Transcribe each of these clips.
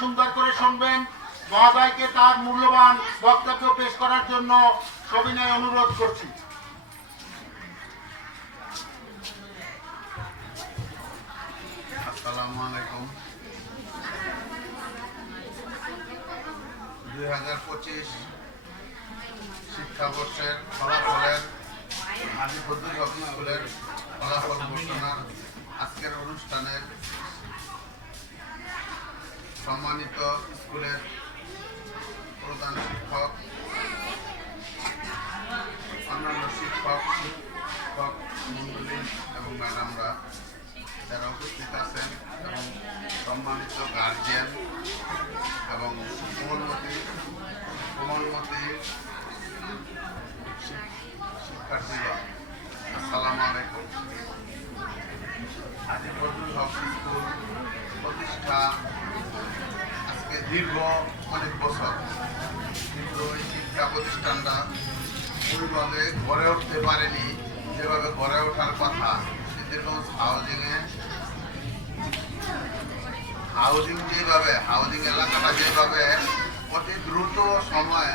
সুন্দর করে শুনবেন। মহোদয়কে তার মূল্যবান বক্তব্য পেশ করার জন্য সবিনয় অনুরোধ করছি। আসসালামু আলাইকুম। 2025 শিক্ষাবর্ষের ফলাফলের হাজী ফজলুল হক স্কুলের ফলাফল ঘোষণার আজকের অনুষ্ঠানের সম্মানিত স্কুলের প্রধান শিক্ষক, অন্যান্য শিক্ষক মণ্ডলী এবং ম্যাডামরা যারা উপস্থিত আছেন এবং সম্মানিত গার্জিয়ান এবং কোমলমতি শিক্ষার্থীগণ, আসসালামু আলাইকুম। হাজী ফজলুল হক স্কুল প্রতিষ্ঠা আজকে দীর্ঘ অনেক বছর, কিন্তু এই শিক্ষা প্রতিষ্ঠানটা ওইভাবে গড়ে উঠতে পারেনি যেভাবে গড়ে ওঠার কথা। সিদ্ধিরগঞ্জ হাউজিং এলাকাটা যেভাবে অতি দ্রুত সময়ে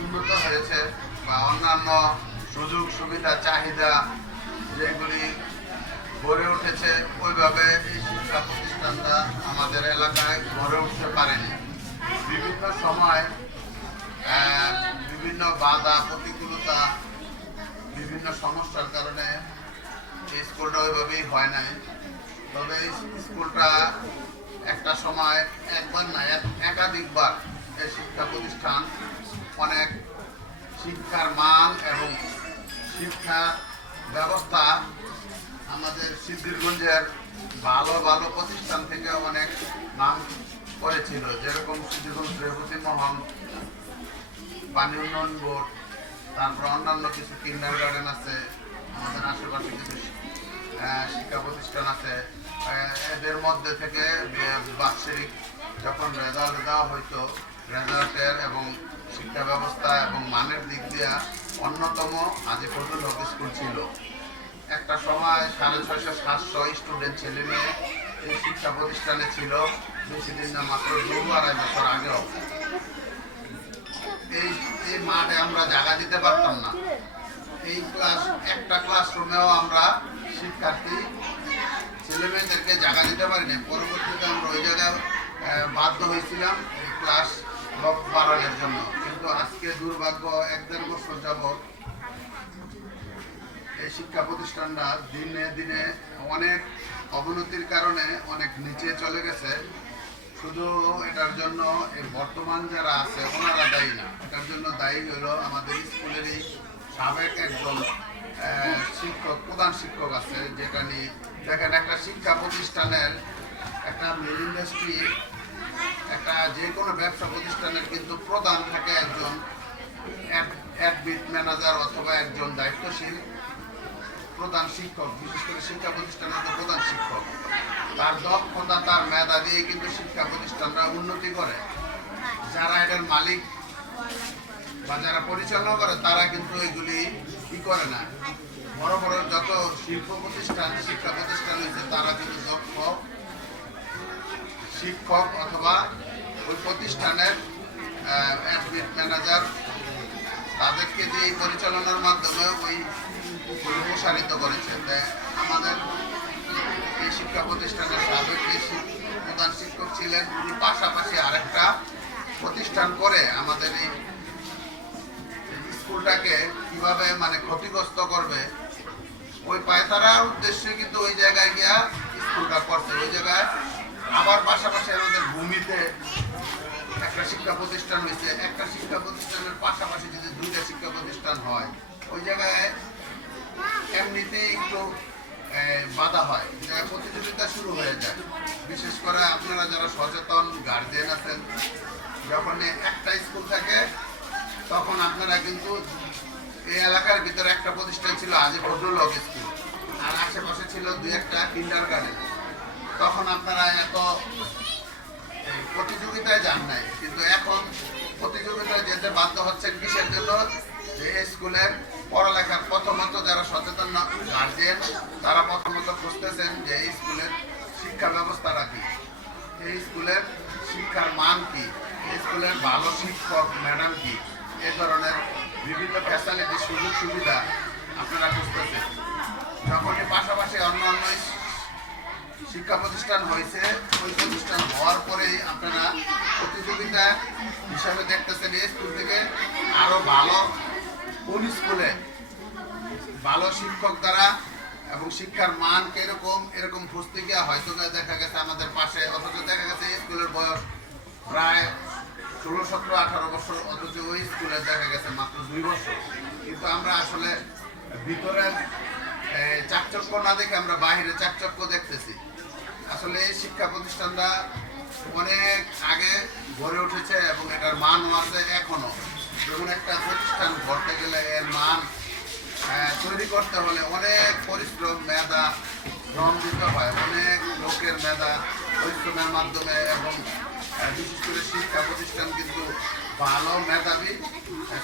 উন্নত হয়েছে বা অন্যান্য সুযোগ সুবিধা চাহিদা যেগুলি গড়ে উঠেছে, ওইভাবে এই শিক্ষা প্রতিষ্ঠানটা আমাদের এলাকায় গড়ে উঠতে পারেনি। বিভিন্ন সময় বিভিন্ন বাধা প্রতিকূলতা, বিভিন্ন সমস্যার কারণে এই স্কুলটা ওইভাবেই হয় নাই। তবে এই স্কুলটা একটা সময় একবার না একাধিকবার এই শিক্ষা প্রতিষ্ঠান অনেক শিক্ষার মান এবং শিক্ষা ব্যবস্থা আমাদের সিদ্ধিরগঞ্জের ভালো ভালো প্রতিষ্ঠান থেকে অনেক নাম করেছিল। যেরকম সিদ্ধিরগঞ্জ রেবতী মহল, পানি উন্নয়ন বোর্ড, তারপর অন্যান্য কিছু কিন্ডার গার্ডেন আছে, আমাদের আশেপাশে কিছু শিক্ষা প্রতিষ্ঠান আছে। এদের মধ্যে থেকে বাৎসরিক যখন রেজাল্ট দেওয়া হইতো, রেজাল্টের এবং শিক্ষা ব্যবস্থা এবং মানের দিক দিয়ে অন্যতম হাজী ফজলুল হক স্কুল ছিল। একটা সময় 650-700 স্টুডেন্ট ছেলে মেয়ে এই শিক্ষা প্রতিষ্ঠানে ছিল। বেশি দিন না, মাত্র 2-2.5 বছর আগেও এই মাঠে আমরা জায়গা দিতে পারতাম না। এই একটা ক্লাসরুমেও আমরা শিক্ষার্থী ছেলে মেয়েদেরকে জায়গা দিতে পারিনি। পরবর্তীতে আমরা ওই জায়গায় বাধ্য হয়েছিলাম এই ক্লাস বাড়ানোর জন্য। কিন্তু আজকে দুর্ভাগ্য 1-1.5 বছর যাবৎ এই শিক্ষা প্রতিষ্ঠানটা দিনে দিনে অনেক অবনতির কারণে অনেক নিচে চলে গেছে। শুধু এটার জন্য এই বর্তমান যারা আছে ওনারা দায়ী না, এটার জন্য দায়ী হলো আমাদের স্কুলেরই সাবেক একজন প্রধান শিক্ষক আছে। যেটা নিয়ে দেখেন, একটা শিক্ষা প্রতিষ্ঠানের, একটা মিল ইন্ডাস্ট্রি, একটা যে কোনো ব্যবসা প্রতিষ্ঠানের কিন্তু প্রধান থাকে একজন অ্যাডমিট ম্যানেজার অথবা একজন দায়িত্বশীল প্রধান শিক্ষক। বিশেষ করে শিক্ষা প্রতিষ্ঠানের যে প্রধান শিক্ষক, তার দক্ষতা, তার মেধা দিয়ে কিন্তু শিক্ষা প্রতিষ্ঠানরা উন্নতি করে। যারা এটার মালিক বা যারা পরিচালনা করে তারা কিন্তু এগুলি কি করে না। বড় বড় যত শিল্প প্রতিষ্ঠান, শিক্ষা প্রতিষ্ঠান হয়েছে, তারা কিন্তু দক্ষ শিক্ষক অথবা ওই প্রতিষ্ঠানের অ্যাডমিট ম্যানেজার তাদেরকে দিয়ে পরিচালনার মাধ্যমে ওই প্রসারিত করেছে। আমাদের এই শিক্ষা প্রতিষ্ঠানের সাবেক প্রধান শিক্ষক ছিলেন, উনি পাশাপাশি আরেকটা প্রতিষ্ঠান করে আমাদের এই স্কুলটাকে কিভাবে মানে ক্ষতিগ্রস্ত করবে ওই পায়তারার উদ্দেশ্যে কিন্তু ওই জায়গায় গিয়া স্কুলটা করছে। ওই জায়গায় আবার পাশাপাশি আমাদের ভূমিতে একটা শিক্ষা প্রতিষ্ঠান হয়েছে। একটা শিক্ষা প্রতিষ্ঠানের পাশাপাশি যদি 2টা শিক্ষা প্রতিষ্ঠান হয়, ওই জায়গায় এমনিতেই একটু বাধা হয়, প্রতিযোগিতা শুরু হয়ে যায়। বিশেষ করে আপনারা যারা সচেতন গার্জিয়ান আছেন, যখন একটা স্কুল থাকে তখন আপনারা কিন্তু এই এলাকার ভিতরে একটা প্রতিষ্ঠান ছিল হাজী ফজলুল হক স্কুল, আর আশেপাশে ছিল 2-1টা কিন্ডার গার্ডেন। তখন আপনারা এত প্রতিযোগিতায় যান নাই, কিন্তু এখন প্রতিযোগিতায় যেতে বাধ্য হচ্ছেন। কিসের জন্য? যে স্কুলের পড়ালেখার প্রথমত যারা সচেতন গার্জিয়ান, তারা প্রথমত খুঁজতেছেন যে এই স্কুলের শিক্ষা ব্যবস্থাটা কি। এই স্কুলের শিক্ষার মান কি, এই স্কুলের ভালো শিক্ষক ম্যাডাম কি, এ ধরনের বিভিন্ন ফ্যাসিলিটি সুযোগ সুবিধা আপনারা খুঁজতেছেন। যখনই পাশাপাশি অন্য অন্য শিক্ষা প্রতিষ্ঠান হয়েছে, ওই প্রতিষ্ঠান হওয়ার পরেই আপনারা প্রতিযোগিতা হিসাবে দেখতেছেন এই স্কুল থেকে আরো ভালো কোন স্কুলে ভালো শিক্ষক দ্বারা এবং শিক্ষার মান কিরকম এরকম খুঁজতে গিয়ে হয়তো দেখা গেছে আমাদের পাশে, অথচ দেখা গেছে এই স্কুলের বয়স প্রায় 16, 17, 18 বছর, অথচ ওই স্কুলে দেখা গেছে মাত্র 2 বছর। কিন্তু আমরা আসলে ভিতরের চাকচক্য না দেখে আমরা বাহিরে চাকচক্য দেখতেছি। আসলে এই শিক্ষা প্রতিষ্ঠানটা অনেক আগে গড়ে উঠেছে এবং এটার মানও আছে এখনো। যেমন একটা প্রতিষ্ঠান গড়তে গেলে এর মান তৈরি করতে হলে অনেক পরিশ্রম, মেধা, শ্রম দিতে হয়, অনেক লোকের মেধা পরিশ্রমের মাধ্যমে, এবং বিশেষ করে শিক্ষা প্রতিষ্ঠান কিন্তু ভালো মেধাবী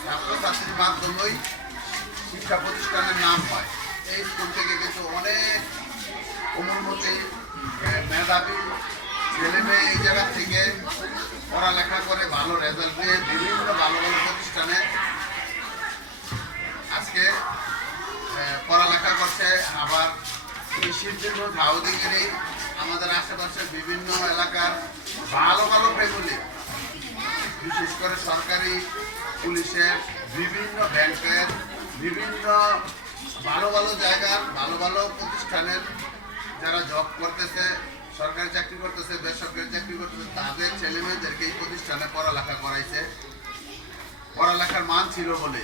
ছাত্রছাত্রীর মাধ্যমেই শিক্ষা প্রতিষ্ঠানের নাম হয়। এই স্কুল থেকে কিন্তু অনেক কোমলমতি মেধাবী ছেলে মেয়ে এই জায়গা থেকে পড়ালেখা করে ভালো রেজাল্ট নিয়ে বিভিন্ন ভালো ভালো প্রতিষ্ঠানে আজকে পড়ালেখা করছে। আবার এই শিল্পীর হাউজিংয়েরই আমাদের আশেপাশে বিভিন্ন এলাকার ভালো ভালো ফ্যামিলি, বিশেষ করে সরকারি, পুলিশের, বিভিন্ন ব্যাংকের, বিভিন্ন ভালো ভালো জায়গার ভালো ভালো প্রতিষ্ঠানের যারা জব করতেছে, সরকারি চাকরি করতেছে, বেসরকারি চাকরি করতেছে, তাদের ছেলে মেয়েদেরকে এই প্রতিষ্ঠানে পড়ালেখা করাইছে। পড়ালেখার মান ছিল বলে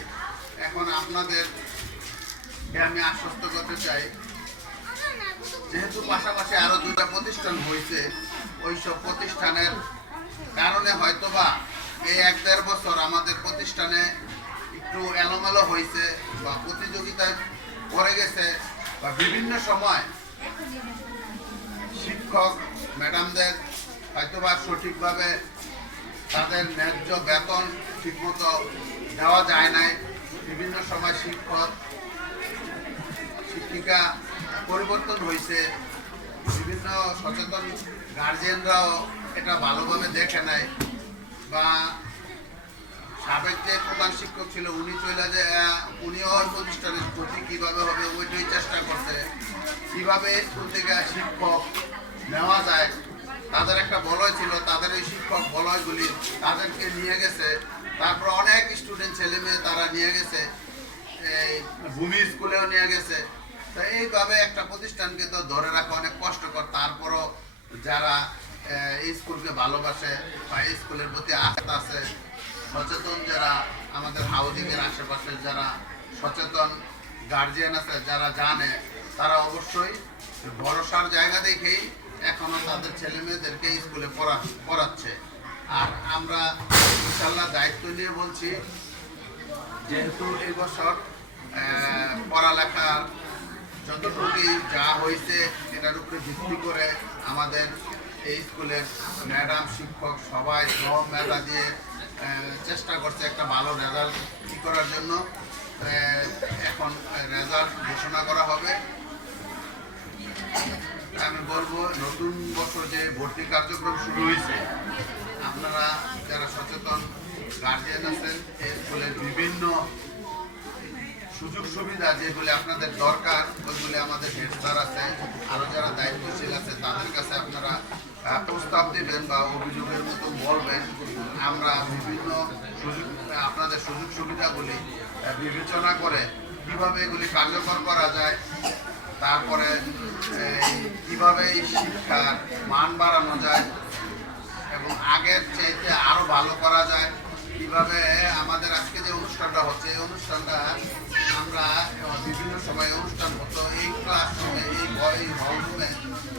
এখন আপনাদেরকে আমি আশ্বস্ত করতে চাই, যেহেতু পাশাপাশি আরো 2টা প্রতিষ্ঠান হয়েছে, ওইসব প্রতিষ্ঠানের কারণে হয়তোবা এই 1-1.5 বছর আমাদের প্রতিষ্ঠানে একটু এলোমেলো হয়েছে বা প্রতিযোগিতায় পড়ে গেছে, বা বিভিন্ন সময় শিক্ষক ম্যাডামদের হয়তোবা সঠিকভাবে তাদের ন্যায্য বেতন ঠিকমতো দেওয়া যায় নাই। বিভিন্ন সময় শিক্ষক শিক্ষিকা পরিবর্তন হয়েছে, বিভিন্ন সচেতন গার্জিয়ানরাও এটা ভালোভাবে দেখে নাই, বা সাবেক যে প্রধান শিক্ষক ছিল উনি চলে যে উনিও ওই প্রতিষ্ঠানের ক্ষতি কীভাবে হবে ওইটাই চেষ্টা করছে। কীভাবে স্কুল থেকে শিক্ষক নেওয়া যায়, তাদের একটা বলয় ছিল, তাদের এই শিক্ষক বলয়গুলি তাদেরকে নিয়ে গেছে। তারপর অনেক স্টুডেন্ট ছেলে মেয়ে তারা নিয়ে গেছে, এই ভূমি স্কুলেও নিয়ে গেছে। তো এইভাবে একটা প্রতিষ্ঠানকে তো ধরে রাখা অনেক কষ্টকর। তারপরও যারা এই স্কুলকে ভালোবাসে বা এই স্কুলের প্রতি আস্থা আছে, সচেতন যারা আমাদের হাউজিংয়ের আশেপাশে যারা সচেতন গার্জিয়ান আছে, যারা জানে, তারা অবশ্যই ভরসার জায়গা দেখেই এখনো তাদের ছেলে মেয়েদেরকে স্কুলে পড়াচ্ছে। আর আমরা ইনশাল্লাহ দায়িত্ব নিয়ে বলছি, যেহেতু এই বছর পড়ালেখার যতটুকুই যা হয়েছে এটার উপরে ভিত্তি করে আমাদের এই স্কুলের ম্যাডাম, শিক্ষক সবাই শ্রম মেধা দিয়ে চেষ্টা করছে একটা ভালো রেজাল্ট করার জন্য। এখন রেজাল্ট ঘোষণা করা হবে। আমি বলবো, নতুন বছর যে ভর্তি কার্যক্রম শুরু হয়েছে, আপনারা যারা সচেতন গার্জিয়ান আছেন, এই স্কুলের বিভিন্ন সুযোগ সুবিধা যেগুলি আপনাদের দরকার, ওইগুলি আমাদের হেড স্যার আছে, আরও যারা দায়িত্বশীল আছে তাদের কাছে আপনারা প্রস্তাব দেবেন বা অভিযোগের মতো বলবেন। আমরা বিভিন্ন সুযোগ আপনাদের সুযোগ সুবিধাগুলি বিবেচনা করে কীভাবে এগুলি কার্যকর করা যায়, তারপরে কীভাবে এই শিক্ষার মান বাড়ানো যায় এবং আগের চাইতে আরও ভালো করা যায়, কীভাবে আমাদের আজকে যে অনুষ্ঠানটা হচ্ছে এই অনুষ্ঠানটা আমরা বিভিন্ন সময় অনুষ্ঠান হতো এই ক্লাসরুমে, এই হলরুমে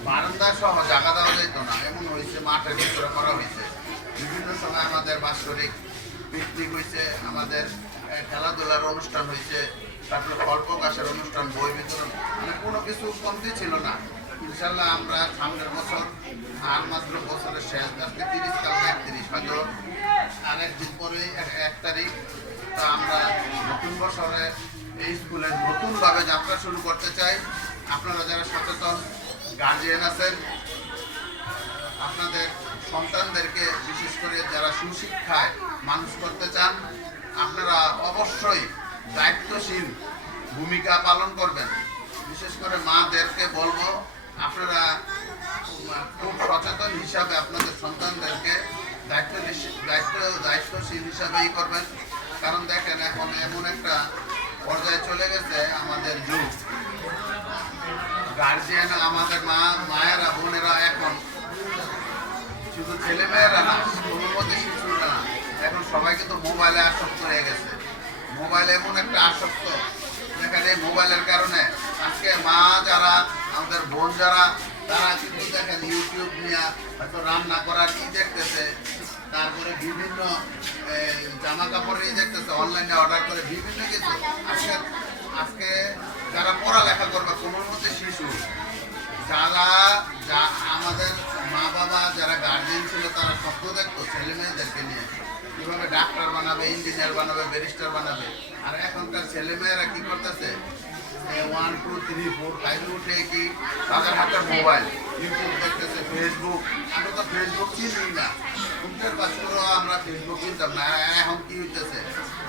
বারান্দা সহ জায়গা দেওয়া যেত না, এমন হয়েছে মাঠের ভিতরে করা হয়েছে। বিভিন্ন সময় আমাদের বাৎসরিক পিকনিক হয়েছে, আমাদের খেলাধুলার অনুষ্ঠান হয়েছে, তারপরে ফল প্রকাশের অনুষ্ঠান, বই বিতরণ, মানে কোনো কিছু কমতি ছিল না। ইনশাল্লাহ আমরা সামনের বছর, আর মাত্র বছরের শেষ, আজকে 30, কালকে 31, হয়তো আরেকদিন পরে 1 তারিখ, তা আমরা নতুন বছরে এই স্কুলের নতুনভাবে যাত্রা শুরু করতে চাই। আপনারা যারা সচেতন গার্জিয়ান আছেন, আপনাদের সন্তানদেরকে বিশেষ করে যারা সুশিক্ষায় মানুষ করতে চান, আপনারা অবশ্যই দায়িত্বশীল ভূমিকা পালন করবেন। বিশেষ করে মাদেরকে বলবো, আপনারা খুব সচেতন হিসাবে আপনাদের সন্তানদেরকে দায়িত্বশীল হিসাবেই করবেন। কারণ দেখেন, এখন এমন একটা পর্যায়ে চলে গেছে আমাদের যুগ, গার্জিয়ান আমাদের মায়েরা বোনেরা এখন শুধু ছেলে মেয়েরা না, কোনো মতে শিশুরা না, এখন সবাই কিন্তু মোবাইলে আসক্ত হয়ে গেছে। মোবাইল এমন একটা আসক্ত, দেখেন এই মোবাইলের কারণে আজকে মা যারা, আমাদের বোন যারা, তারা কিন্তু দেখেন ইউটিউব নিয়ে হয়তো রান্না করার দেখতেছে, তারপরে বিভিন্ন জামা কাপড় দেখতেছে, অনলাইনে অর্ডার করে বিভিন্ন কিছু। আজকে যারা পড়ালেখা করবে, কোনো মতে শিশু যা আমাদের মা বাবা যারা গার্জিয়ান ছিল, তারা স্বপ্ন দেখতো ছেলে মেয়েদেরকে নিয়ে কিভাবে ডাক্তার বানাবে, ইঞ্জিনিয়ার বানাবে, ব্যারিস্টার বানাবে। আর এখনকার ছেলে মেয়েরা কি করতেছে, 1, 2, 3, 4, 5 উঠে কি তাদের হাতে মোবাইল, ইউটিউব দেখতেছে, ফেসবুক। আমরা তো ফেসবুক চিনি না, উল্টের পাঁচগুলো আমরা ফেসবুক চিনতাম না। এখন কি হইতেছে,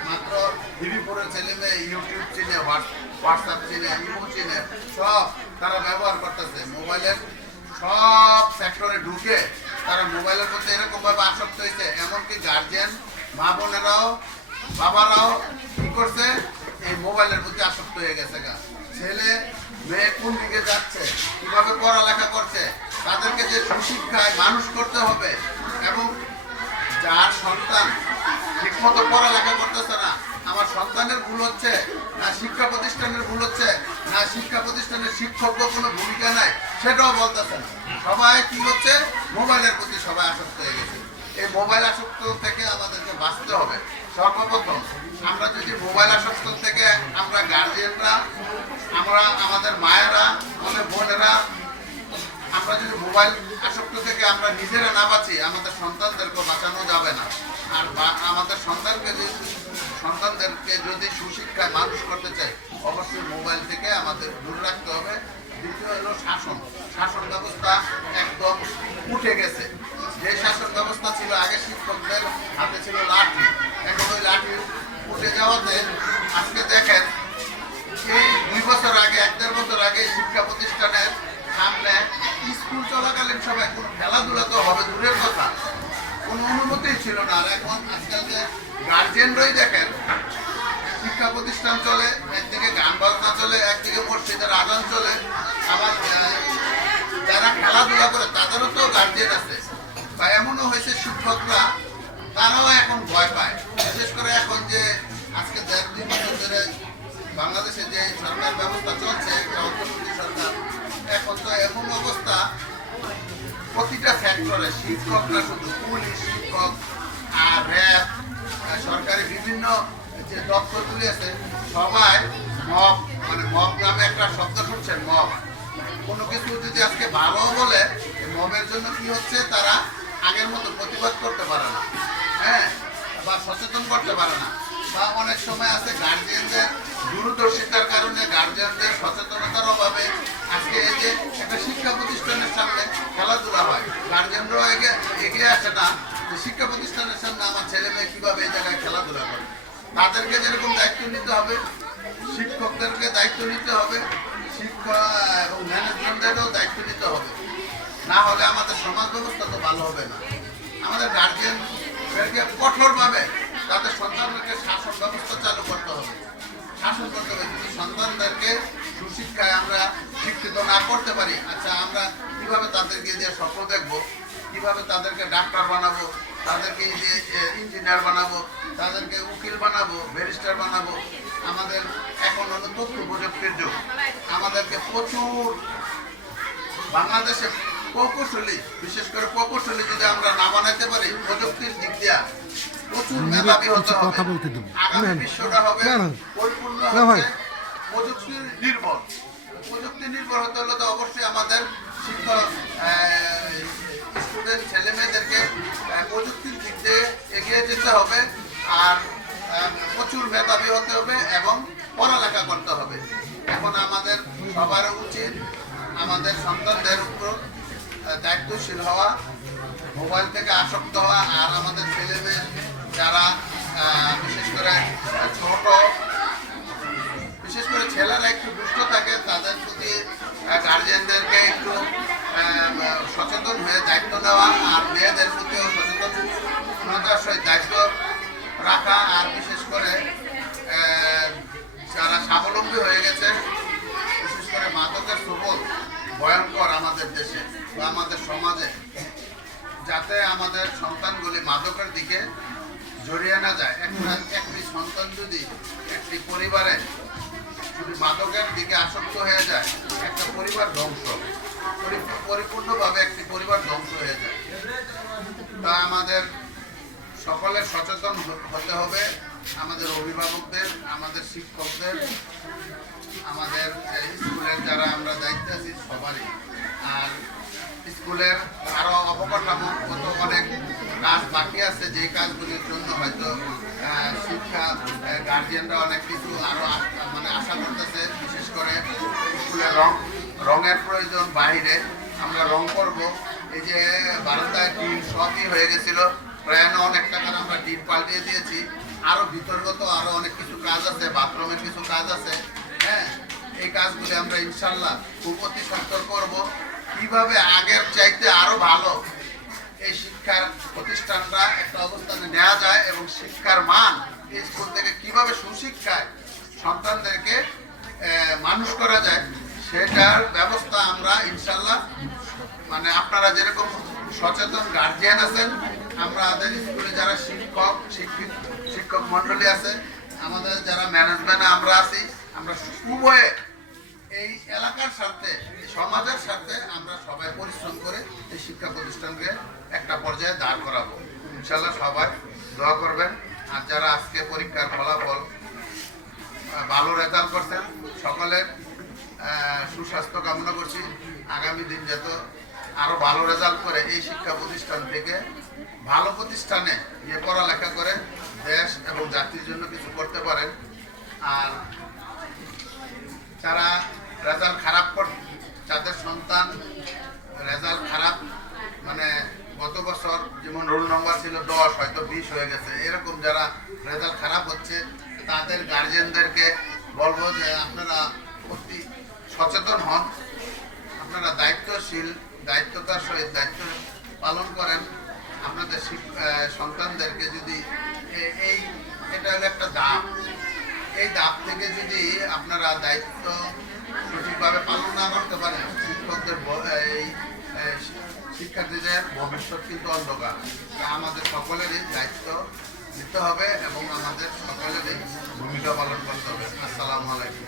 মাত্র 3-4 ছেলে মেয়ে ইউটিউব চিনে, হোয়াটসঅ্যাপ চিনে, ইমো চিনে, সব তারা ব্যবহার করতেছে। মোবাইলের সব সেক্টরে ঢুকে তারা মোবাইলের মধ্যে এরকম ভাবে আসক্ত হয়েছে। এমনকি গার্জিয়ান মা বোনেরাও বাবারাও কি করছে, এই মোবাইলের প্রতি আসক্ত হয়ে গেছে। ছেলে মেয়ে কোন দিকে যাচ্ছে, কিভাবে পড়ালেখা করছে, তাদেরকে যে সুশিক্ষায় মানুষ করতে হবে, এবং যার সন্তান ঠিকমতো পড়ালেখা করতেছে না, আমার সন্তানের ভুল হচ্ছে না শিক্ষা প্রতিষ্ঠানের ভুল হচ্ছে না শিক্ষা প্রতিষ্ঠানের শিক্ষকদের কোনো ভূমিকা নাই, সেটাও বলতেছে না। সবাই কি হচ্ছে, মোবাইলের প্রতি সবাই আসক্ত হয়ে গেছে। এই মোবাইল আসক্ত থেকে আমাদেরকে বাঁচতে হবে। সর্বপ্রথম আমরা যদি মোবাইল আসক্ত থেকে, আমরা গার্জিয়ানরা, আমরা আমাদের মায়েরা, আমাদের বোনেরা, আমরা যদি মোবাইল আসক্ত থেকে আমরা নিজেরা না বাঁচি, আমাদের সন্তানদেরকে বাঁচানো যাবে না। আর আমাদের সন্তানদেরকে যদি সুশিক্ষায় মানুষ করতে চাই, অবশ্যই মোবাইল থেকে আমাদের দূরে রাখতে হবে। দ্বিতীয় হলো শাসন ব্যবস্থা একদম উঠে গেছে। যে শাসন ব্যবস্থা ছিল আগে, শিক্ষকদের হাতে ছিল লাঠি, এখন ওই লাঠি উঠে যাওয়াতে আজকে দেখেন, এই 2 বছর আগে, 1-1.5 বছর আগে শিক্ষা প্রতিষ্ঠানের সামনে স্কুল চলাকালীন সময় কোনো খেলাধুলা তো হবে দূরের কথা, কোনো অনুমতি ছিল না। আর এখন আজকাল যে গার্জিয়ানরাই দেখেন, শিক্ষা প্রতিষ্ঠান চলে, একদিকে গান বাজনা চলে, একদিকে মসজিদের আজান চলে, আবার যারা খেলাধুলা করে তাদেরও তো গার্জিয়ান আছে। বা এমনও হয়েছে, শিক্ষকরা তারাও এখন ভয় পায়। বিশেষ করে এখন যে আজকে 1.5-2 বছর ধরে বাংলাদেশে যে সরকার ব্যবস্থা চলছে, একটা অন্তর্বর্তী সরকার, এখন তো এমন অবস্থা, প্রতিটা সেক্টরে শিক্ষকরা, শুধু পুলিশ শিক্ষক আর র্যাব, সরকারি বিভিন্ন যে দপ্তরগুলি আছে, সবাই মব, মানে মব নামে একটা শব্দ শুনছেন, মব। কোনো কিছু যদি আজকে ভালো বলে, মবের জন্য কি হচ্ছে, তারা আগের মতো প্রতিবাদ করতে পারে না, হ্যাঁ, বা সচেতন করতে পারে না। বা অনেক সময় আছে গার্জিয়ানদের দূরদর্শিতার কারণে, গার্জিয়ানদের সচেতনতার অভাবে আজকে এই যে একটা শিক্ষা প্রতিষ্ঠানের সামনে খেলাধুলা হয়, গার্জিয়ানরাও এগিয়ে আসে না যে শিক্ষা প্রতিষ্ঠানের সামনে আমার ছেলে মেয়ে কিভাবে এই জায়গায় খেলাধুলা করে। তাদেরকে যেরকম দায়িত্ব নিতে হবে, শিক্ষকদেরকে দায়িত্ব নিতে হবে, শিক্ষা এবং ম্যানেজমেন্টেরও দায়িত্ব নিতে হবে। না হলে আমাদের সমাজ ব্যবস্থা তো ভালো হবে না। আমাদের গার্জিয়ানদেরকে কঠোরভাবে তাদের সন্তানদেরকে শাসন ব্যবস্থা চালু করতে হবে, শাসন করতে হবে। যদি সন্তানদেরকে সুশিক্ষায় আমরা শিক্ষিত না করতে পারি, আচ্ছা আমরা কিভাবে তাদেরকে যে স্বপ্ন দেখবো, কিভাবে তাদেরকে ডাক্তার বানাবো, তাদেরকে যে ইঞ্জিনিয়ার বানাবো, তাদেরকে উকিল বানাবো, ব্যারিস্টার বানাবো। আমাদের এখন হলো তথ্য প্রযুক্তির যুগ, আমাদেরকে প্রচুর বাংলাদেশে প্রকৌশলী, বিশেষ করে প্রকৌশলী যদি আমরা না বানাইতে পারি, প্রযুক্তির দিক দিয়ে প্রচুর মেধাবী হতে হবে। আগামী বিশ্বটা হবে পরিপূর্ণ প্রযুক্তি নির্ভর। প্রযুক্তি নির্ভর হতে হলে তো অবশ্যই আমাদের শিক্ষক স্টুডেন্ট ছেলে মেয়েদেরকে প্রযুক্তির দিক দিয়ে এগিয়ে যেতে হবে, আর প্রচুর মেধাবী হতে হবে এবং পড়ালেখা করতে হবে। এখন আমাদের সবার উচিত আমাদের সন্তানদের উপর দায়িত্বশীল হওয়া, মোবাইল থেকে আসক্ত হওয়া, আর আমাদের ছেলে মেয়ে যারা বিশেষ করে ছোট, বিশেষ করে ছেলেরা একটু দুষ্ট থাকে, তাদের প্রতি গার্জিয়ানদেরকে একটু সচেতন হয়ে দায়িত্ব দেওয়া, আর মেয়েদের প্রতিও সচেতনতার সহিত দায়িত্ব রাখা, আর বিশেষ করে যারা স্বাবলম্বী হয়ে গেছে, বিশেষ করে মাদকের সুবোধ ভয়ঙ্কর আমাদের দেশে বা আমাদের সমাজে, যাতে আমাদের সন্তানগুলি মাদকের দিকে জড়িয়ে না যায়। একটি সন্তান যদি একটি পরিবারে যদি মাদকের দিকে আসক্ত হয়ে যায়, একটা পরিবার ধ্বংস, পরিপূর্ণভাবে একটি পরিবার ধ্বংস হয়ে যায়। তা আমাদের সকলের সচেতন হতে হবে, আমাদের অভিভাবকদের, আমাদের শিক্ষকদের, আমাদের স্কুলের যারা আমরা দায়িত্বে আছি সবারই। আর স্কুলের আরো অবকাঠামোগত অনেক কাজ বাকি আছে, যে কাজগুলির জন্য হয়তো শিক্ষা গার্জিয়ানরা অনেক কিছু আরো মানে আশা করতেছে। বিশেষ করে স্কুলের রঙের প্রয়োজন, বাইরে আমরা রং করব। এই যে বারান্দায় টিন সবই হয়ে গেছিল, প্রায় অনেক টাকার আমরা টিন পাল্টিয়ে দিয়েছি। আরো ভিতরগত আরো অনেক কিছু কাজ আছে, বাথরুমের কিছু কাজ আছে। হ্যাঁ, এই কাজগুলি আমরা ইনশাল্লাহ খুব অতি সত্তর করব। কিভাবে আগের চাইতে আরো ভালো এই শিক্ষার প্রতিষ্ঠানটা একটা অবস্থানে নেওয়া যায় এবং শিক্ষার মান এই স্কুল থেকে কিভাবে সুশিক্ষায় সন্তানদেরকে মানুষ করা যায়, সেটার ব্যবস্থা আমরা ইনশাল্লাহ, মানে আপনারা যেরকম সচেতন গার্জিয়ান আছেন, আমাদের স্কুলে যারা শিক্ষক মন্ডলী আছে, আমাদের যারা ম্যানেজমেন্টে আমরা আছি, আমরা উভয়ে এই এলাকার সাথে, সমাজের সাথে আমরা সবাই পরিশ্রম করে এই শিক্ষা প্রতিষ্ঠানকে একটা পর্যায়ে দাঁড় করাবো। ইনশাল্লাহ সবাই দোয়া করবেন। আর যারা আজকে পরীক্ষার ফলাফল ভালো রেজাল্ট করছেন, সকলের সুস্বাস্থ্য কামনা করছি। আগামী দিন যাতে আরো ভালো রেজাল্ট করে এই শিক্ষা প্রতিষ্ঠান থেকে ভালো প্রতিষ্ঠানে গিয়ে পড়ালেখা করে দেশ এবং জাতির জন্য কিছু করতে পারেন। আর যারা রেজাল্ট খারাপ যাদের সন্তান রেজাল্ট খারাপ, মানে গত বছর যেমন রোল নম্বর ছিল 10, হয়তো 20 হয়ে গেছে, এরকম যারা রেজাল্ট খারাপ হচ্ছে, তাদের গার্জিয়ানদেরকে বলবো যে আপনারা অতি সচেতন হন, আপনারা দায়িত্বশীল, দায়িত্বতার সহিত দায়িত্ব পালন করেন। আপনাদের সন্তানদেরকে যদি এটা হলো একটা ধাপ, এই ধাপ থেকে যদি আপনারা দায়িত্ব সঠিকভাবে পালন না করতে পারেন, এই শিক্ষার্থীদের ভবিষ্যৎ কিন্তু অন্ধকার। আমাদের সকলেরই দায়িত্ব নিতে হবে এবং আমাদের সকলেরই ভূমিকা পালন করতে হবে। আসসালামু আলাইকুম।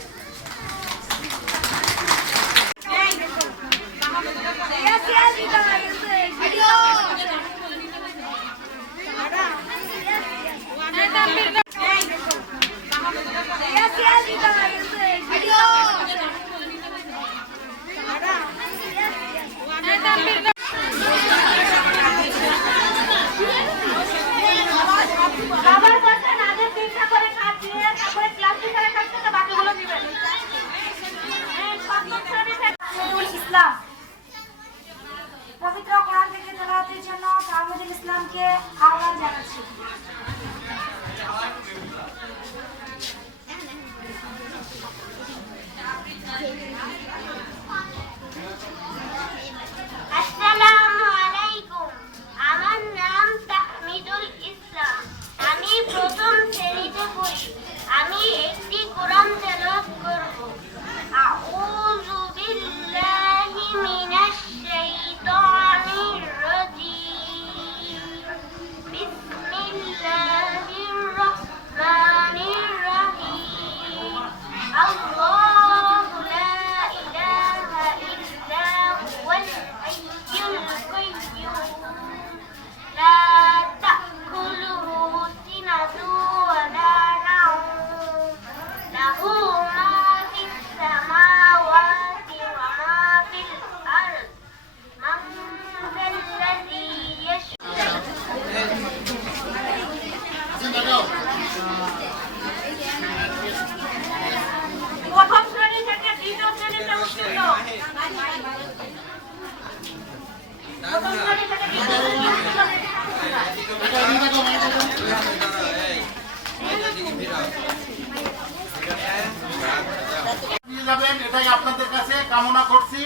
ইসলাম পবিত্র কোরআন থেকে তেলাওয়াতের জন্য তাহমিদুল ইসলামকে আহ্বান জানাচ্ছি। আসসালামু আলাইকুম। আমার নাম তাহমিদুল ইসলাম। আমি প্রথম শ্রেণীতে পড়ি। আমি একটি কোরআন তেলাওয়াত করব। আউযু বিল্লাহি মিনাশ শাইতানির রাজীম। বিসমিল্লাহির নিয়ে যাবেন এটাই আপনাদের কাছে কামনা করছি।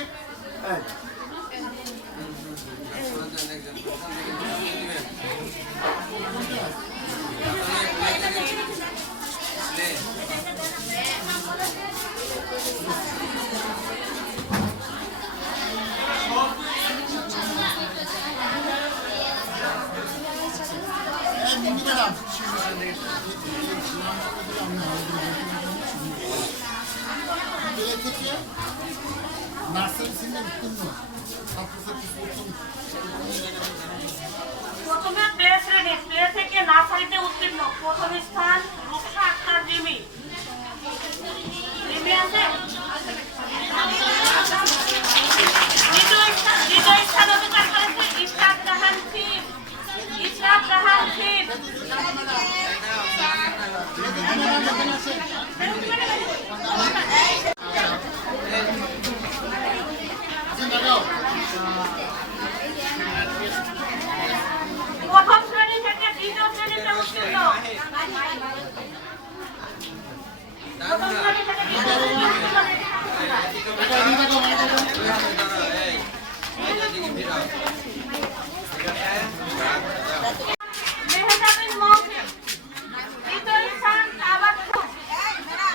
প্রথমে প্লে শ্রেণী, প্লে থেকে নার্সারিতে উত্তীর্ণ। প্রথম স্থান রূপসা আক্তার রিমি। রিমি আছে? দ্বিতীয় স্থান অধিকার করেছে ইশরাক জাহান শিব। ইশরাক জাহান শিব। প্রথম শ্রেণী থেকে দ্বিতীয় শ্রেণীতে উত্তীর্ণ। প্রথম শ্রেণী থেকে দ্বিতীয় শ্রেণীতে মেহজাবিন মৌসুম। দ্বিতীয় স্থান তাবাসসুম।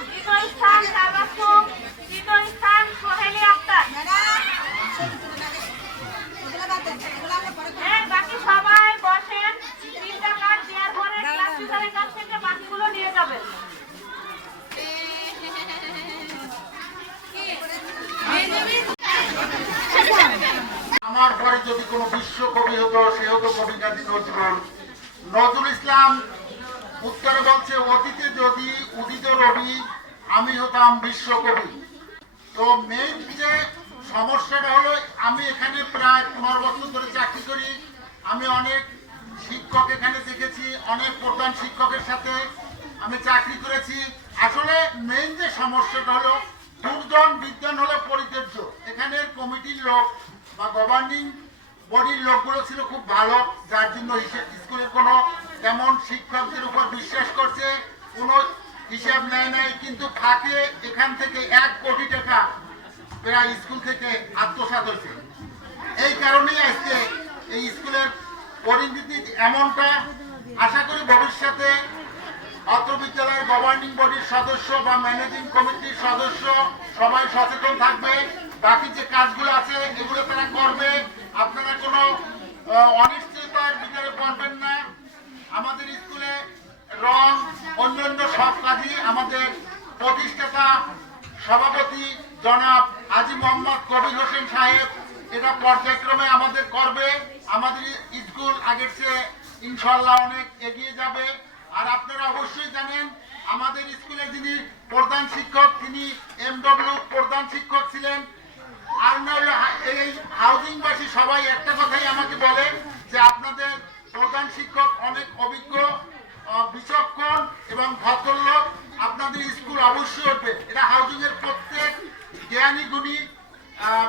তৃতীয় স্থান তাবাসসুম। তৃতীয় স্থান সোহেলি আক্তার। বাকি সবাই বসেন, 3টা কার্ড দেওয়ার পরে ক্লাস টিচারের কাছ থেকে বাকিগুলো নিয়ে যাবেন। আমার পরে যদি কোনো বিশ্ব কবি হতো সে হতো কবি কাজী নজরুল। নজরুল ইসলাম উত্তরে বলছে, অতীতে যদি উদিত রবি আমি হতাম বিশ্বকবি। তো মেইন যে সমস্যাটা হলো, আমি এখানে প্রায় 15 বছর ধরে চাকরি করি। আমি অনেক শিক্ষক এখানে দেখেছি, অনেক প্রধান শিক্ষকের সাথে আমি চাকরি করেছি। আসলে মেইন যে সমস্যাটা হলো, দুর্জন বিজ্ঞান হলো পরিত্যাজ্য। এখানের কমিটির লোক বা গভর্নিং বডির লোকগুলো ছিল খুব ভালো, যার জন্য স্কুলের কোনো তেমন শিক্ষকদের উপর বিশ্বাস করছে, কোনো হিসাব নেয় নাই। কিন্তু ফাঁকে এখান থেকে 1 কোটি টাকা প্রায় স্কুল থেকে আত্মসাৎ হয়েছে। এই কারণেই আজকে এই স্কুলের পরিস্থিতি এমনটা। আশা করি ভবিষ্যতে অত্র বিদ্যালয়ের গভর্নিং বডির সদস্য বা ম্যানেজিং কমিটির সদস্য সবাই সচেতন থাকবে। বাকি যে কাজগুলো আছে এগুলো তারা করবে। আপনারা কোনো অনিশ্চয়তার ভিতরে পড়বেন না। আমাদের স্কুলে রং অন্যান্য সব কাজই আমাদের প্রতিষ্ঠাতা সভাপতি জনাব হাজী মোহাম্মদ কবির হোসেন সাহেব এটা পর্যায়ক্রমে আমাদের করবে। আমাদের স্কুল আগের চেয়ে ইনশাল্লাহ অনেক এগিয়ে যাবে। আর আপনারা অবশ্যই জানেন, আমাদের স্কুলের যিনি প্রধান শিক্ষক তিনি MW প্রধান শিক্ষক ছিলেন। আর নইলে এই হাউজিংবাসী সবাই একটা কথাই আমাকে বলে যে আপনাদের প্রধান শিক্ষক অনেক অভিজ্ঞ, বিচক্ষণ এবং ভদ্রলোক। আপনাদের স্কুল অবশ্যই উঠবে। এটা হাউজিং এর প্রত্যেক জ্ঞানী গুণী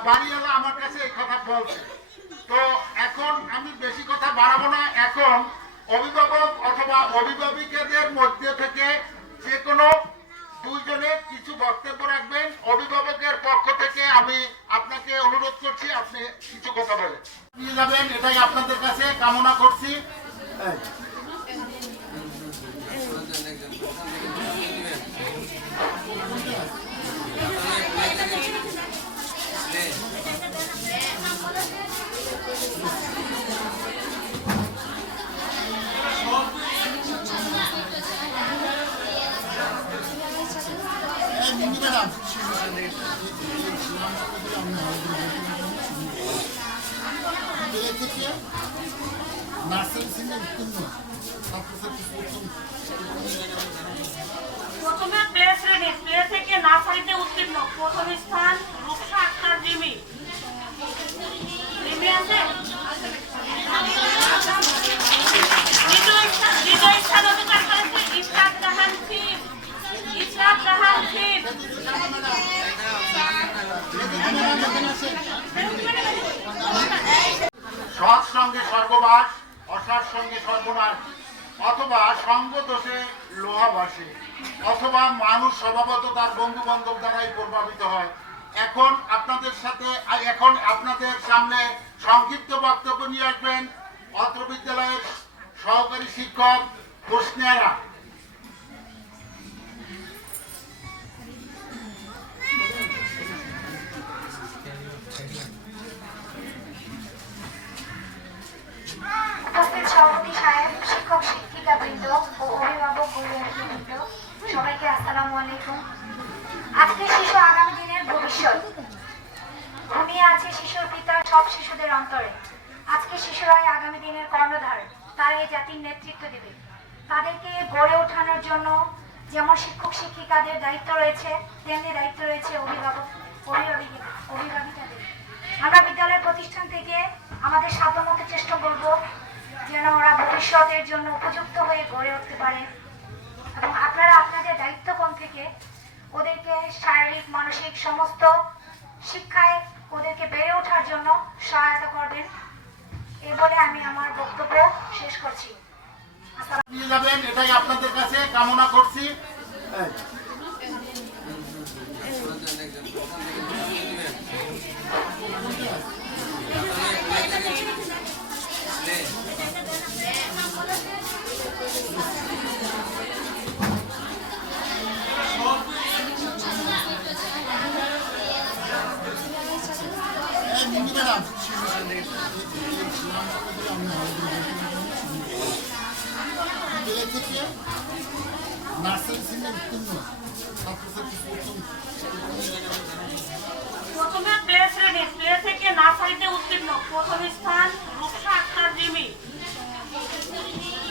বাড়িওয়ালা আমার কাছে এই কথা বলছে। তো এখন আমি বেশি কথা বাড়াবো না। এখন অভিভাবক অথবা অভিভাবিকাদের মধ্যে থেকে যে কোনো 2 জনে কিছু বক্তব্য রাখবেন। অভিভাবকের পক্ষ থেকে আমি আপনাকে অনুরোধ করছি, আপনি কিছু কথা বলেন নিয়ে যাবেন, এটাই আপনাদের কাছে কামনা করছি। প্রথমে প্লে শ্রেণী, প্লে থেকে নার্সারিতে উত্তীর্ণ। প্রথম স্থান রূপসা আক্তার রিমি। রিমি আছে? দ্বিতীয় স্থান অধিকার করেছে ইশরাক জাহান শিব। ইশরাক জাহান শিব। সৎ সঙ্গে স্বর্গবাস, অসার সঙ্গে সর্বনাশ, অথবা সঙ্গ দোষে লোহা ভাসে, অথবা মানুষ স্বভাবত তার বন্ধু বান্ধব দ্বারাই প্রভাবিত হয়। এখন আপনাদের সামনে সংক্ষিপ্ত বক্তব্য নিয়ে আসবেন অত্র বিদ্যালয়ের সহকারী শিক্ষক হোসনেরা। উপস্থিত সভাপতি সাহেব, শিক্ষক শিক্ষিকাবৃন্দ ও অভিভাবক বৃন্দ, সবাইকে আসসালামু আলাইকুম। আজকে শিশু আগামী দিনের ভবিষ্যৎ। ঘুমিয়ে আছে শিশুর পিতা সব শিশুদের অন্তরে। আজকে শিশুরাই আগামী দিনের কর্ণধার, তারা এই জাতির নেতৃত্ব দেবে। তাদেরকে গড়ে ওঠানোর জন্য যেমন শিক্ষক শিক্ষিকাদের দায়িত্ব রয়েছে, তেমনি দায়িত্ব রয়েছে অভিভাবিকাদের। আমরা বিদ্যালয় প্রতিষ্ঠান থেকে আমাদের সাধ্যমতো চেষ্টা করব যেন ওরা ভবিষ্যতের জন্য উপযুক্ত হয়ে গড়ে উঠতে পারে, এবং আপনারা আপনাদের দায়িত্বকোণ থেকে ওদেরকে শারীরিক মানসিক সমস্ত শিক্ষায় ওদেরকে বেড়ে ওঠার জন্য সহায়তা করবেন। এই বলে আমি আমার বক্তব্য শেষ করছি। নিয়ে যাবেন এটাই আপনাদের কাছে কামনা করছি। প্রথমে প্লে শ্রেণী, প্লে থেকে নার্সারিতে উত্তীর্ণ, প্রথম স্থান রূপসা আক্তার রিমি।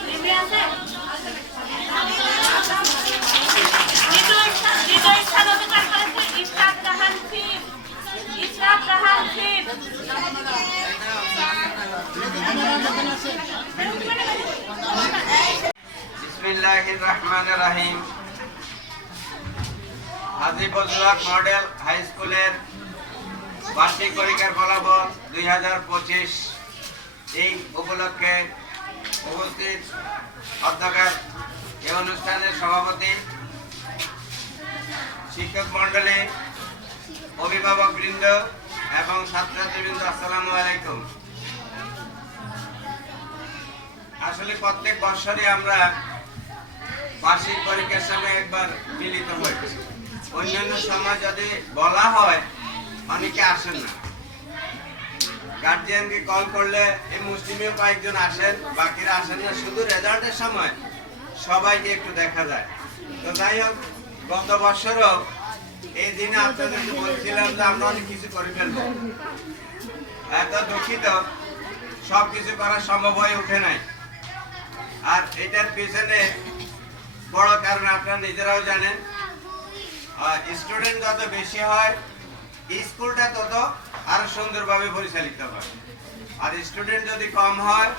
রিমি আছে? দ্বিতীয় স্থান অধিকার করেছে ইশরাক জাহান ফির। ইশরাক জাহান ফির। বিসমিল্লাহির রহমানির রহিম। হাজী ফজলুল হক মডেল হাই স্কুলের বার্ষিক পরীক্ষার ফলাফল 2025 এই উপলক্ষে উপস্থিত অধ্যক্ষের এই অনুষ্ঠানের সভাপতি, শিক্ষক মন্ডলী, অভিভাবক বৃন্দ এবং ছাত্রছাত্রীবৃন্দ, আসসালামু আলাইকুম। আসলে প্রত্যেক বছরই আমরা বার্ষিক পরীক্ষার সময় একবার মিলিত হই। অন্যান্য সময় যদি বলা হয় অনেকে আসেন না, গার্জিয়ানকে কল করলে এই মুসলিমেও কয়েকজন আসেন, বাকিরা আসেন না। শুধু রেজাল্টের সময় সবাইকে একটু দেখা যায়। তো যাই হোক, গত বছরও এই দিনে আপনাদেরকে বলছিলাম যে আমরা অনেক কিছু করে ফেলবো। এত দুঃখিত, সব কিছু করা সম্ভব হয়ে ওঠে নাই। আর এটার পিছনে বড় কারণ আপনারা নিজেরাও জানেন, স্টুডেন্ট যত বেশি হয় স্কুলটা তত আরো সুন্দরভাবে পরিচালিত হয়, আর স্টুডেন্ট যদি কম হয়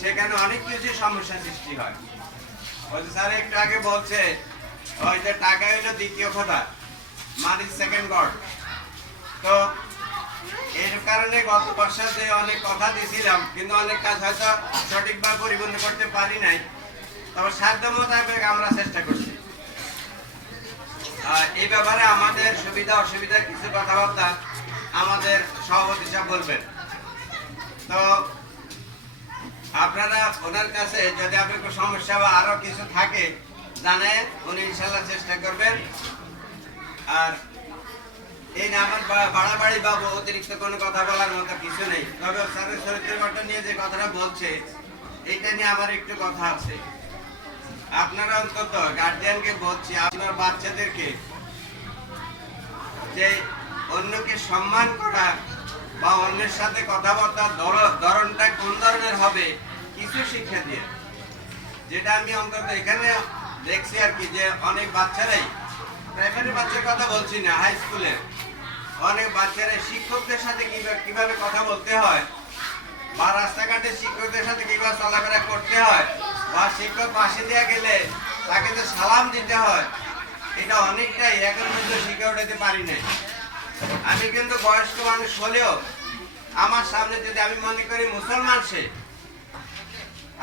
সেখানে অনেক কিছু সমস্যা সৃষ্টি হয়। ওই স্যার একটু আগে বলছে ওই যে টাকা হইলো দ্বিতীয় কথা, মানি সেকেন্ড গড। তো এর কারণে গত বছর যে অনেক কথা দিয়েছিলাম, কিন্তু অনেক কাজ হয়তো সঠিকভাবে পরিপূর্ণ করতে পারি নাই, তবে সাধ্য মোতাবেক আমরা চেষ্টা করছি। এই ব্যাপারে আমাদের সুবিধা অসুবিধার কিছু কথাবার্তা আমাদের সভাপতি সাহেব বলবেন। তো আপনারা ওনার কাছে যদি আপনার সমস্যা বা আরো কিছু থাকে জানে, উনি ইনশাল্লাহ চেষ্টা করবেন। আর এই না আমার বাড়াবাড়ি বা অতিরিক্ত কোনো কথা বলার মতো কিছু নেই, তবে স্যারের চরিত্রের ঘটনা নিয়ে যে কথাটা বলছে এটা নিয়ে আমার একটু কথা আছে। আপনারা অন্তত গার্জিয়ানকে বলছি, আপনার বাচ্চাদেরকে যে অন্যকে সম্মান করা বা অন্যের সাথে কথাবার্তার ধরনটা কোন ধরনের হবে কিছু শিক্ষা দিয়ে, যেটা আমি অন্তত এখানে দেখছি আর কি, যে অনেক বাচ্চারাই, প্রাইমারি বাচ্চার কথা বলছি না, হাই স্কুলের অনেক বাচ্চারা শিক্ষকদের সাথে কিভাবে কথা বলতে হয়, বা রাস্তাঘাটে শিক্ষকদের সাথে কিভাবে চলাফেরা করতে হয়, বা শিক্ষক পাশে দিয়ে গেলে তাকে যে সালাম দিতে হয়, এটা অনেকটাই এখন পর্যন্ত শিখে উঠাতে পারি নাই। আমি কিন্তু বয়স্ক মানুষ হলেও আমার সামনে যদি আমি মনে করি মুসলমান সে,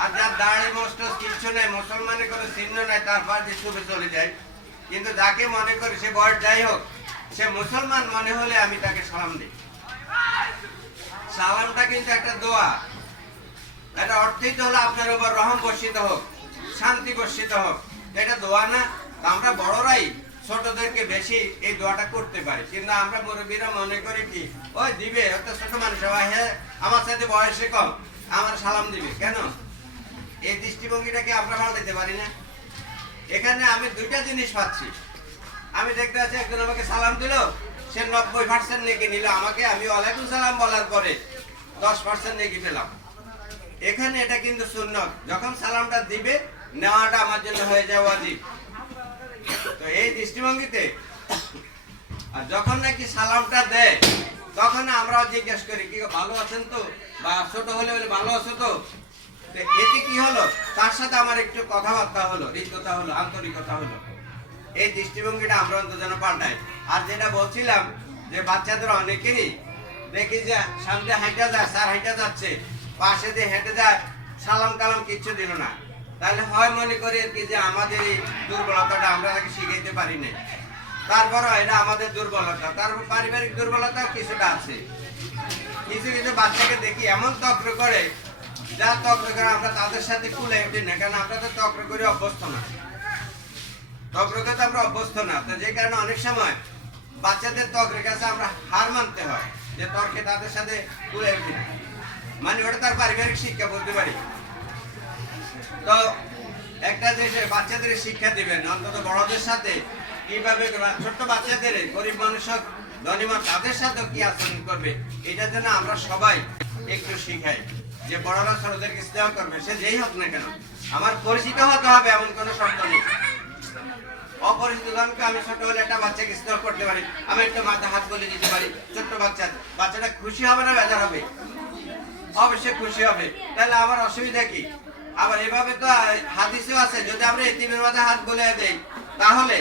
আর যার দাড়ি মোস্ট কিছু নেই, মুসলমানের কোনো চিহ্ন নাই, তার পাশ দিয়ে ছুটে চলে যায়। কিন্তু যাকে মনে করি সে বয়স যাই হোক, সে মুসলমান মনে হলে আমি তাকে সালাম দিই। সালামটা কিন্তু একটা দোয়া, এটা অর্থই তো হলো আপনার উপর রহম বর্ষিত হোক, শান্তি বর্ষিত হোক। এটা দোয়া না? আমরা বড়রাই ছোটদেরকে বেশি এই দোয়াটা করতে পারি, কিন্তু আমরা মুরব্বীরা মনে করি কি ওই দিবে, অত ছোট মানুষ, হ্যাঁ আমার সাথে বয়সে কম, আমার সালাম দিবে কেন? এই দৃষ্টিভঙ্গিটাকে আমরা ভালো দিতে পারি না। এখানে আমি দুইটা জিনিস পাচ্ছি। আমি দেখতে পাচ্ছি একজন আমাকে সালাম দিল, সে 90% নেকি নিল আমাকে, আমি ওয়ালাইকুম সালাম বলার পরে 10% নেকি পেলাম। এখানে এটা কিন্তু সুন্নত, যখন সালামটা দিবে নেওয়াটা আমার জন্য হয়ে যায় ওয়াজিব। তো এই দৃষ্টিভঙ্গিতে আর যখন নাকি সালামটা দেয় তখন আমরাও জিজ্ঞেস করি কি ভালো আছেন তো, বা ছোট হলে বলে ভালো আছো তো। এতে কি হলো, তার সাথে আমার একটু কথাবার্তা হলো, হৃদ্যতা হলো, আন্তরিকতা হলো। এই দৃষ্টিভঙ্গিটা আমরা অন্তত যেন পাল্টাই। আর যেটা বলছিলাম যে বাচ্চাদের অনেকেরই দেখি যে সামনে হাঁটা যায়, স্যার হাঁটা যাচ্ছে, পাশে দিয়ে হেঁটে যায়, সালাম কালাম কিচ্ছু দিল না, তাহলে হয় মনে করি আর কি যে আমাদের এই দুর্বলতাটা আমরা তাকে শিখাইতে পারি না। তারপরও এটা আমাদের দুর্বলতা, তার পারিবারিক দুর্বলতাও কিছুটা আছে। কিছু কিছু বাচ্চাকে দেখি এমন তক্র করে, যা তক্র করে আমরা তাদের সাথে কুলে উঠি না, কারণ আমরা তো তক্র করে অভ্যস্ত না, তক্রকে তো আমরা অভ্যস্ত না। তো যে কারণে অনেক সময় বাচ্চাদের তক্রের কাছে আমরা হার মানতে হয়, যে তর্কে তাদের সাথে কুলে উঠি না, মানে ওটা তার পারিবারিক শিক্ষা বলতে পারি। তো একটা দেশে বাচ্চাদের শিক্ষা দিবেন অন্তত বড়দের সাথে কিভাবে, ছোট্ট বাচ্চাদের, গরিব মানুষ হোক ধনী মানুষ, তাদের সাথে কি আচরণ করবে, এটার জন্য আমরা সবাই একটু শিখাই যে বড়রা ছোটদেরকে স্নেহ করবে, সে যেই হোক না কেন। আমার পরিচিত হতে হবে এমন কোনো শর্ত নেই। অপরিচিত জনকে আমি ছোট হলে একটা বাচ্চাকে স্নেহ করতে পারি, আমি একটু মাথা হাত বলে দিতে পারি, ছোট্ট বাচ্চাটা খুশি হবে না বেজার হবে? অবশ্যই খুশি হবে। তাহলে আমার অসুবিধা কি? আবার এভাবে তো হাদিসেও আছে, যদি আমরা এতিমের মাথায় হাত বলে দেই তাহলে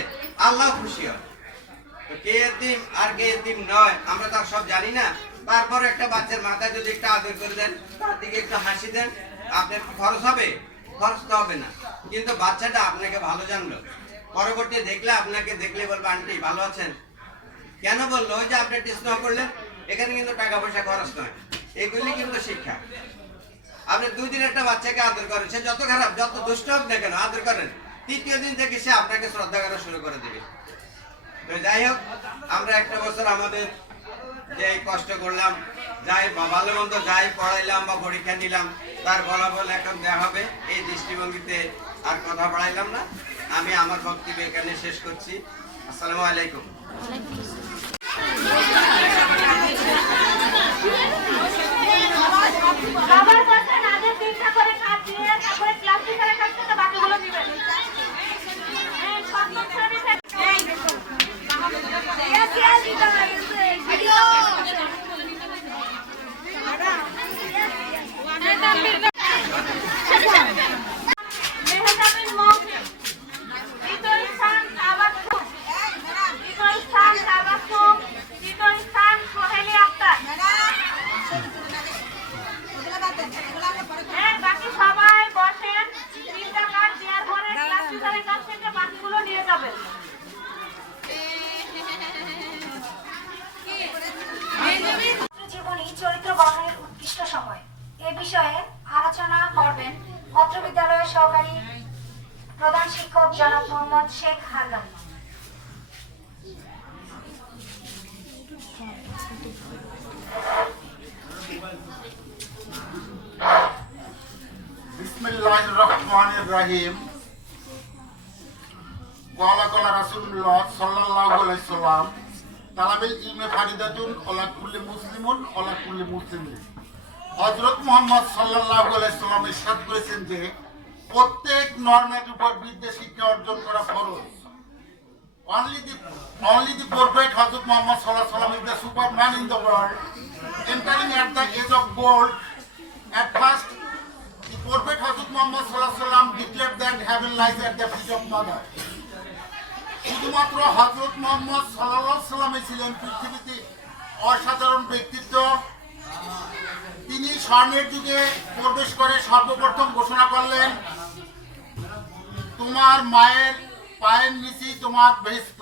আল্লাহ খুশি হয়। তো কে এতিম আর কে এতিম নয় আমরা তো সব জানি না। তারপর একটা বাচ্চার মাথায় যদি একটু আদর করে দেন, তার দিকে একটু হাসি দেন, আপনার খরচ হবে? খরচ তো হবে না, কিন্তু বাচ্চাটা আপনাকে ভালো জানলো, পরবর্তী দেখলে আপনাকে দেখলে বলবে আন্টি ভালো আছেন। কেন বললো? ওই যে আপনি স্নেহ করলেন, এখানে কিন্তু টাকা পয়সা খরচ নয়, এগুলি কিন্তু শিক্ষা। আপনি 2 দিন একটা বাচ্চাকে আদর করেন, সে যত খারাপ যত দুষ্ট হোক না কেন আদর করেন, 3য় দিন থেকে সে আপনাকে শ্রদ্ধা করা শুরু করে দেবে। তো যাই হোক, আমরা একটা বছর আমাদের যে কষ্ট করলাম, যাই ভালো মন্দ যাই পড়াইলাম বা পরীক্ষা নিলাম, তার ফলাফল এখন দেওয়া হবে, এই দৃষ্টিভঙ্গিতে আর কথা বাড়াইলাম না। আমি আমার বক্তব্য এখানে শেষ করছি। আসসালামু আলাইকুম। সবার কাছে নাদের তিনটা করে কাজ দিয়ে তারপরে ক্লাস টিচারের কাছ থেকে বাকিগুলো দিবেন। এই সপ্তম শ্রেণী থেকে মেহজাবিন মৌখিক, দ্বিতীয় স্থান তাবাসসুম, দ্বিতীয় স্থান তাবাসসুম, তৃতীয় স্থান সোহেলি আক্তার। বাকি সবাই বসেন, 3টা কার্ড দেওয়ার পরে ক্লাস টিচারের কাছ থেকে বাকিগুলো নিয়ে যাবেন। জীবনী চরিত্র গঠনের উৎকৃষ্ট সময়, এ বিষয়ে আলোচনা করবেন অত্র বিদ্যালয়ের সহকারী প্রধান শিক্ষক জনাব মোহাম্মদ শেখ হালম। বিসমিল্লাহির রহমানির রহিম। ক্বালা রাসূলুল্লাহ সাল্লাল্লাহু আলাইহি ওয়াসাল্লাম, তালাবুল ইলমি ফারিদাতুন আলা কুল্লি মুসলিমিন আলা কুল্লি মুসলিমিন। হযরত মুহাম্মদ সাল্লাল্লাহু আলাইহি ওয়াসাল্লাম ইরশাদ করেছেন যে প্রত্যেক নরনারীর উপর বিদ্যা শিক্ষা অর্জন করা ফরজ। Only the prophet Hazrat Muhammad sallallahu alaihi wasallam is the superman in the world, entering at the age of gold. At first, the prophet Hazrat Muhammad sallallahu alaihi wasallam declared that heaven lies at the feet of mother. শুধুমাত্র হযরত মুহাম্মদ সাল্লাল্লাহু আলাইহি ওয়াসাল্লামই ছিলেন পৃথিবীতে অসাধারণ ব্যক্তিত্ব, তিনি স্বর্ণের যুগে প্রবেশ করে সর্বপ্রথম ঘোষণা করলেন, তোমার মায়ের পায়ের নিচেই তোমার বেহেশত।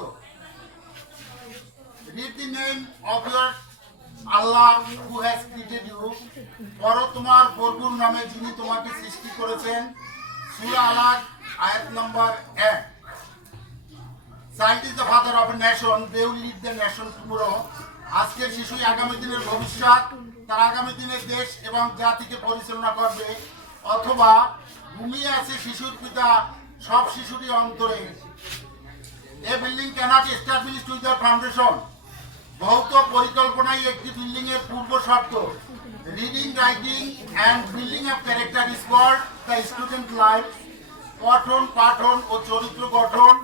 Read the name of your Allah who has created you. পড়ো তোমার প্রভুর নামে যিনি তোমাকে সৃষ্টি করেছেন। সূরা আলাক আয়াত নম্বর 1। Child is the father of a nation. They will lead the nation tomorrow. আজকের শিশুই আগামী দিনের ভবিষ্যৎ। তার আগামী দিনের দেশ এবং জাতিকে পরিচালনা করবে। অথবা ঘুমিয়ে আছে শিশুর পিতা, সব শিশুরই অন্তরে। A building cannot establish with the foundation. ভৌত পরিকল্পনাই একটি বিল্ডিং এর পূর্ব শর্ত। Reading, writing and building of character is called the student life. পঠন, পাঠন ও চরিত্র গঠন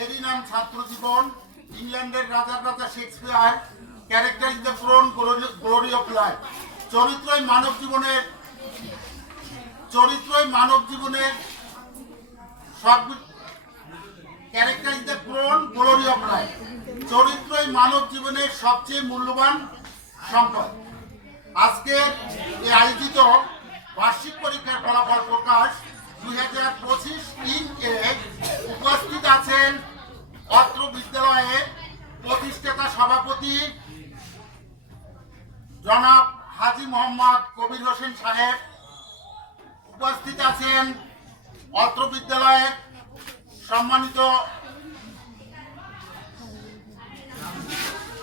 এরই নাম ছাত্র জীবন। ইংল্যান্ডের রাজার রাজা Shakespeare, character is the crown glory of life. চরিত্রই মানব জীবনের character is the crown glory of life. চরিত্রই মানব জীবনের সবচেয়ে মূল্যবান সম্পদ। আজকের এই আয়োজিত বার্ষিক পরীক্ষার ফলাফল প্রকাশ 2025 ইন উপস্থিত আছেন অত্র বিদ্যালয়ের প্রতিষ্ঠাতা সভাপতি জনাব হাজী মোহাম্মদ কবির হোসেন সাহেব। উপস্থিত আছেন অত্র বিদ্যালয়ের সম্মানিত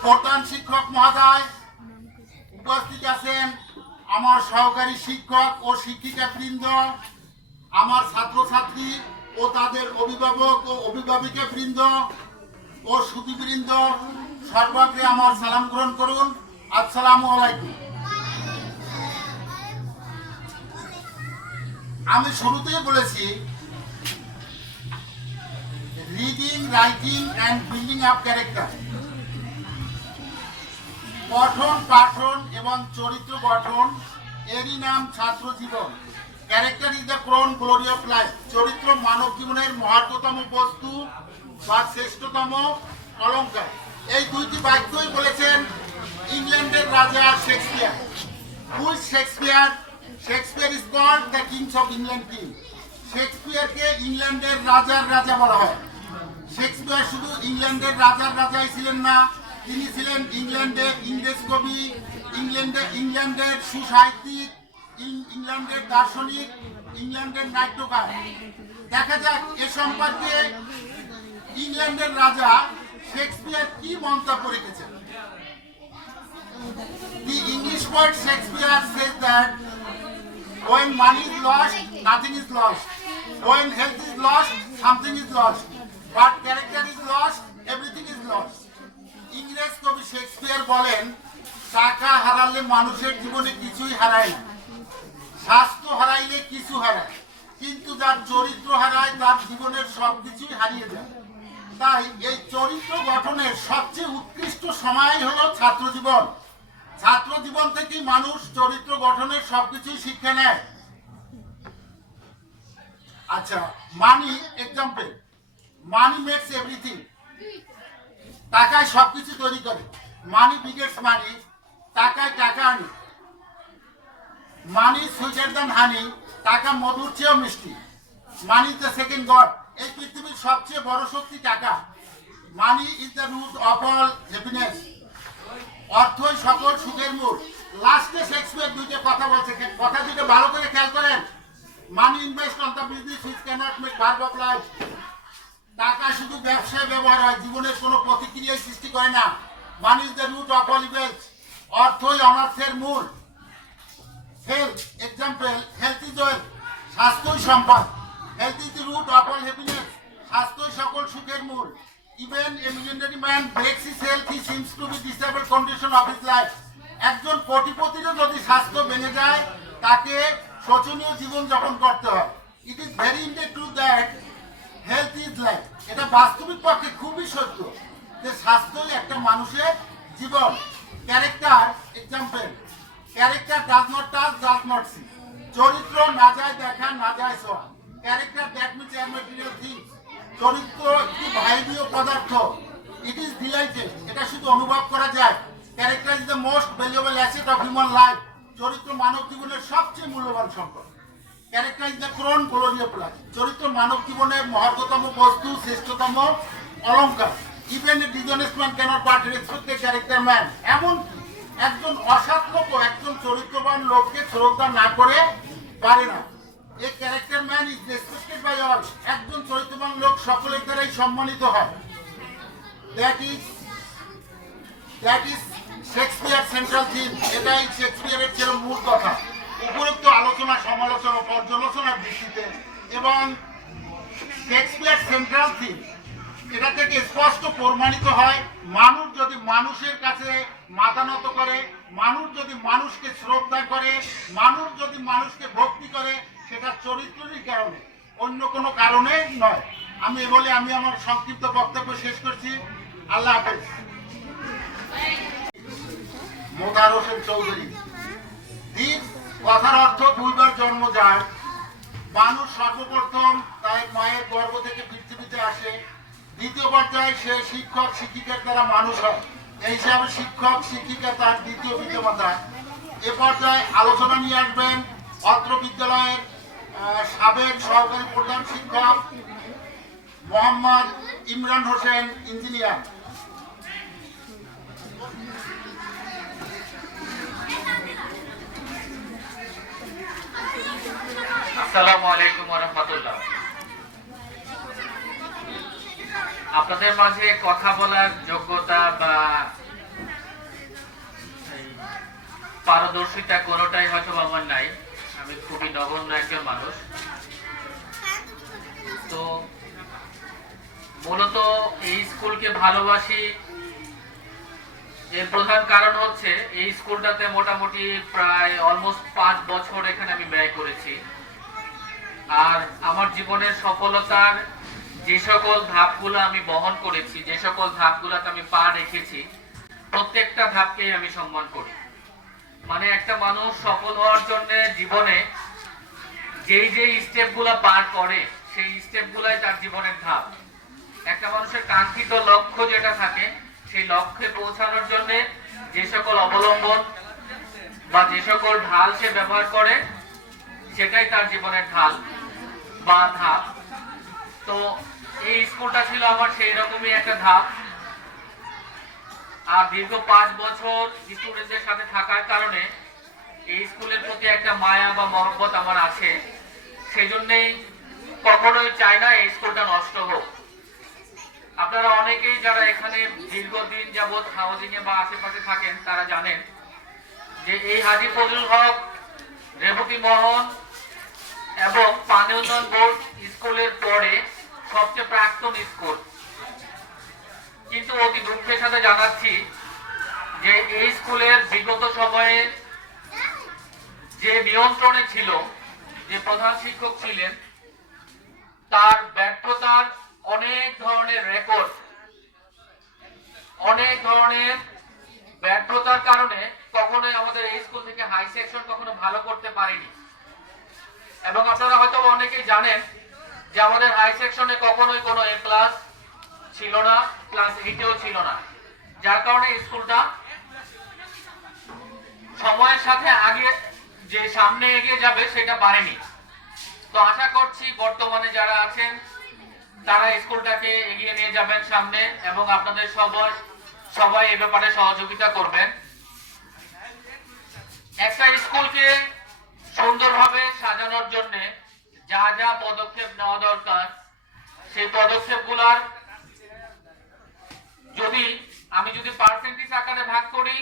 প্রধান শিক্ষক মহোদয়। উপস্থিত আছেন আমার সহকারী শিক্ষক ও শিক্ষিকা বৃন্দ, আমার ছাত্রছাত্রী ও তাদের অভিভাবক ও অভিভাবিকা বৃন্দ ও সুধীবৃন্দ। সর্বাগ্রে আমার সালাম গ্রহণ করুন। আসসালামু আলাইকুম। আমি শুরুতেই বলেছি, reading, writing and building up character. পঠন, পাঠন এবং চরিত্র গঠন এরই নাম ছাত্র জীবন। Character is the crown glory of life. চরিত্র মানব জীবনের মহার্ঘতম বস্তু বা শ্রেষ্ঠতম অলংকার। এই দুইটি বাক্যই বলেছেন ইংল্যান্ডের রাজা Shakespeare. Who is Shakespeare? Shakespeare is called the kings of England king. শেক্সপিয়ারকে ইংল্যান্ডের রাজার রাজা বলা হয়। শেক্সপিয়ার শুধু ইংল্যান্ডের রাজার রাজাই ছিলেন না, তিনি ছিলেন ইংল্যান্ডের ইংরেজ কবি, ইংল্যান্ডের সুসাহিত্যিক, ইংল্যান্ডের দার্শনিক, ইংল্যান্ডের নাট্যকার। দেখা যাক এ সম্পর্কে ইংল্যান্ডের রাজা শেক্সপিয়ার কি মন্তব্য রেখেছেন। The English poet Shakespeare says that when money is lost, nothing is lost. When health is lost, something is lost. But character is lost, everything is lost. ইংরেজ কবি শেক্সপিয়ার বলেন, টাকা হারালে মানুষের জীবনে কিছুই হারায় না, স্বাস্থ্য হারাইলে কিছু হারায়, কিন্তু যার চরিত্র হারায় তার জীবনের সবকিছুই হারিয়ে যায়। তাই এই চরিত্র গঠনের সবচেয়ে উৎকৃষ্ট সময় হলো ছাত্র জীবন। ছাত্র জীবন থেকেই মানুষ চরিত্র গঠনের সবকিছুই শিক্ষা নেয়। আচ্ছা, মানি এক্সাম্পল, মানি মেক্স এভরিথিং। টাকায় সবকিছু তৈরি করে। মানি বিগেটস মানি, টাকায় টাকা আনি। মানি সুইটার দ্যান হানি, টাকা মধুর চেয়েও মিষ্টি। Money is the second god. এই পৃথিবীর সবচেয়ে বড় শক্তি টাকা। Money is the root of all happiness. অর্থই সকল সুখের মূল। লাস্টে শেক্সপিয়ার দুইটা কথা বলছে, কথা দুটো ভালো করে খেয়াল করেন। Money invest on the business which cannot make verb of life. টাকা শুধু ব্যবসায় ব্যবহার হয়, জীবনের কোনো প্রতিক্রিয়ায় সৃষ্টি করে না। Money is the root of all evils. অর্থই অনর্থের মূল। Health example, health is wealth. স্বাস্থ্যই সম্পদ। Health is the root of all happiness. স্বাস্থ্যই সকল সুখের মূল। Even a millionaire man breaks his health, he seems to be disabled condition of his life. একজন কোটিপতিরও যদি স্বাস্থ্য ভেঙে যায়, তাকে শোচনীয় জীবন যাপন করতে হয়। It is very indeed true that health is life. এটা বাস্তবিক পক্ষে খুবই সত্য যে স্বাস্থ্যই একটা মানুষের জীবন। Character example, character does not touch, does not see. চরিত্র না যায় দেখা, না যায় ছোঁয়া। Character that means material things. চরিত্র একটি বাহিনীয় পদার্থ। ইট ইজ ডিলাইটেড, এটা শুধু অনুভব করা যায়। Character is the most valuable asset of human life. চরিত্র মানব জীবনের সবচেয়ে মূল্যবান সম্পদ। Character is the crown gloria plus. চরিত্র মানব জীবনের মহত্তম বস্তু, শ্রেষ্ঠতম অলঙ্কার। Even a dishonest man cannot but respect a character man. এমনকি একজন অসৎ লোকও একজন চরিত্রবান লোককে শ্রদ্ধা না করে পারে না। A character man is respected by all. একজন চরিত্রবান লোক সকলের দ্বারাই সম্মানিত হয়। That is Shakespeare central theme. এটাই শেক্সপিয়ারের ছিল মূল কথা। উপরোক্ত আলোচনা, সমালোচনা, পর্যালোচনার ভিত্তিতে এবং শেক্সপিয়ার সেন্ট্রাল থিম এটা থেকে স্পষ্ট প্রমাণিত হয়, মানুষ যদি মানুষের কাছে মাথা নত করে, মানুষ যদি মানুষকে শ্রদ্ধা করে, মানুষ যদি মানুষকে ভক্তি করে, সেটা চরিত্রেরই কারণে, অন্য কোনো কারণে নয়। আমি বলে আমি আমার সংক্ষিপ্ত বক্তব্য শেষ করছি। আল্লাহ হাফেজ। মোতার হোসেন চৌধুরী। দ্বীপ কথার অর্থ দুইবার জন্ম যায়। মানুষ সর্বপ্রথম তার মায়ের গর্ভ থেকে পৃথিবীতে আসে। দ্বিতীয় পর্যায়ে সে শিক্ষক শিক্ষিকার দ্বারা মানুষ হয়। এই হিসাবে শিক্ষক শিক্ষিকা তার দ্বিতীয় পিতামাতা। এ পর্যায়ে আলোচনা নিয়ে আসবেন অত্র বিদ্যালয়ের সাবেক সহকারী প্রধান শিক্ষক মোহাম্মদ ইমরান হোসেন, ইঞ্জিনিয়ার। আসসালামু আলাইকুম ওয়া রাহমাতুল্লাহ। আপনাদের মাঝে কথা বলার যোগ্যতা বা পারদর্শিতা কোনোটাই হয়তো আমার নাই। আমি খুবই নগণ্য একজন মানুষ। তো মূলত এই স্কুলকে ভালোবাসি, এর প্রধান কারণ হচ্ছে এই স্কুলটাতে মোটামুটি প্রায় অলমোস্ট 5 বছর এখানে আমি ব্যয় করেছি। আর আমার জীবনের সফলতার যে সকল ধাপগুলো আমি বহন করেছি, যে সকল ধাপগুলোতে আমি পা রেখেছি, প্রত্যেকটা ধাপকেই আমি সম্মান করি। মানে একটা মানুষ সফল হওয়ার জন্য জীবনে যেই স্টেপগুলো পার করে, সেই স্টেপগুলাই তার জীবনের ধাপ। একটা মানুষের কাঙ্ক্ষিত লক্ষ্য যেটা থাকে, সেই লক্ষ্যে পৌঁছানোর জন্য যে সকল অবলম্বন বা যে সকল ঢাল সে ব্যবহার করে, সেটাই তার জীবনের ঢাল বা ধাপ। তো এই স্কুলটা ছিল আমার সেই রকমই একটা ধাপ। আর দীর্ঘ 5 বছর স্টুডেন্টদের সাথে থাকার কারণে এই স্কুলের প্রতি একটা মায়া বা মহব্বত আমার আছে। সেই জন্যই কখনোই চাই না এই স্কুলটা নষ্ট হোক। আপনারা অনেকেই যারা এখানে দীর্ঘদিন যাবৎ হাউজিং এ বা আশেপাশে থাকেন, তারা জানেন যে এই হাজী ফজলুল হক, রেবতী মোহন এবং পানি উন্নয়ন বোর্ড স্কুলের পরে সবচেয়ে প্রাক্তন স্কুল। কিন্তু অতি দুঃখের সাথে জানাচ্ছি যে এই স্কুলের বিগত সময়ে যে নিয়ন্ত্রণে ছিল, যে প্রধান শিক্ষক ছিলেন, তার ব্যর্থতার অনেক ধরনের রেকর্ড, অনেক ধরনের ব্যর্থতার কারণে কখনোই আমাদের এই স্কুল থেকে হাই সেকশন কখনো ভালো করতে পারেনি। এবং আপনারা হয়তো অনেকেই জানেন যে আমাদের হাই সেকশনে কখনোই কোনো এ প্লাস ছিল না, ক্লাস 8-এও ছিল না, যার কারণে স্কুলটা সময়ের সাথে আগে যে সামনে এগিয়ে যাবে সেটা পারেনি। তো আশা করছি বর্তমানে যারা আছেন তারা স্কুলটাকে এগিয়ে নিয়ে যাবেন সামনে, এবং আপনাদের সবাই এই ব্যাপারে সহযোগিতা করবেন। একটা স্কুলকে সুন্দরভাবে সাজানোর জন্য যা যা পদক্ষেপ নেওয়া দরকার, সেই পদক্ষেপগুলার আমি যদি পার্সেন্টেজ আকারে ভাগ করি,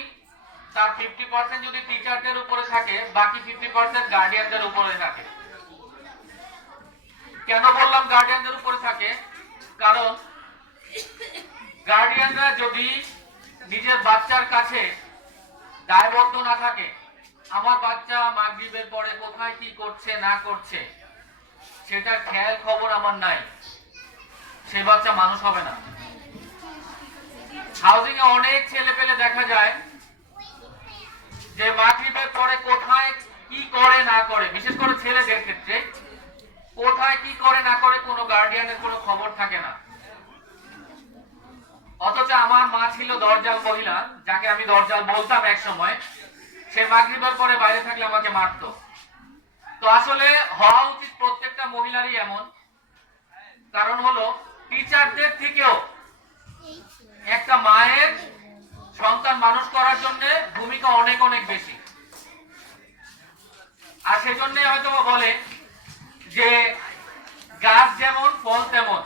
তার 50% যদি টিচারদের উপরে থাকে, বাকি 50% গার্ডিয়ানদের উপরে থাকে। কেন বললাম গার্ডিয়ানদের উপরে থাকে? কারণ গার্ডিয়ানরা যদি নিজের বাচ্চার কাছে দায়বদ্ধ না থাকে, আমার বাচ্চা মাগরিবের পরে কোথায় কি করছে না করছে সেটা খেয়াল খবর আমার নাই, সে বাচ্চা মানুষ হবে না। হাউজিং এ অনেক ছেলে পেলে দেখা যায় যে মাগরিবের পরে কোথায় কি করে না করে, বিশেষ করে ছেলেদের ক্ষেত্রে কোথায় কি করে না করে কোনো গার্ডিয়ানের কোনো খবর থাকে না। অথচ আমার মা ছিল দরজাল মহিলা, যাকে আমি দরজাল বলতাম এক সময়। সে মাগরিবের পরে বাইরে থাকলে আমাকে মারতো। তো আসলে হওয়া উচিত প্রত্যেকটা মহিলারই এমন, কারণ হলো টিচারদের থেকেও একটা মায়ের সন্তান মানুষ করার জন্য ভূমিকা অনেক অনেক বেশি। আর সেজন্য হয়তো বলে যে গাছ যেমন ফল তেমন।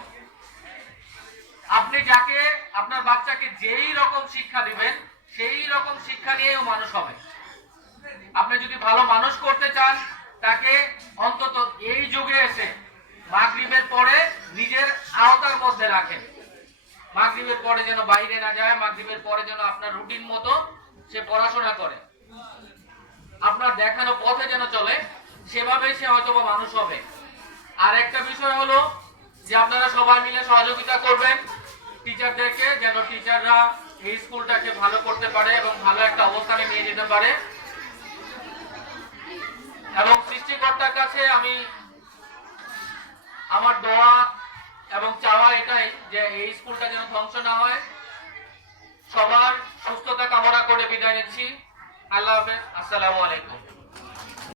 আপনি যাকে আপনার বাচ্চাকে যেই রকম শিক্ষা দিবেন সেই রকম শিক্ষা নিয়েও মানুষ হবে। আপনি যদি ভালো মানুষ করতে চান, তাকে অন্তত এই যুগে এসে মাগরিবের পরে নিজের আওতার মধ্যে রাখেন। মাগরিবের পরে যেন বাইরে না যায়, মাগরিবের পরে যেন আপনার রুটিন মতো সে পড়াশোনা করে, আপনার দেখানো পথে যেন চলে, সেভাবেই সে হয়তো মানুষ হবে। আর একটা বিষয় হলো যে আপনারা সবাই মিলে সহযোগিতা করবেন টিচারদেরকে, যেন টিচাররা এই স্কুলটাকে ভালো করতে পারে এবং ভালো একটা অবস্থানে নিয়ে যেতে পারে। এবং সৃষ্টিকর্তার কাছে আমি আমার দোয়া এবং চাওয়া এটাই যে এই স্কুলটা যেন ধ্বংস না হয়। সবার সুস্থতা কামনা করে বিদায় নিচ্ছি। আল্লাহ হাফেজ। আসসালামু আলাইকুম।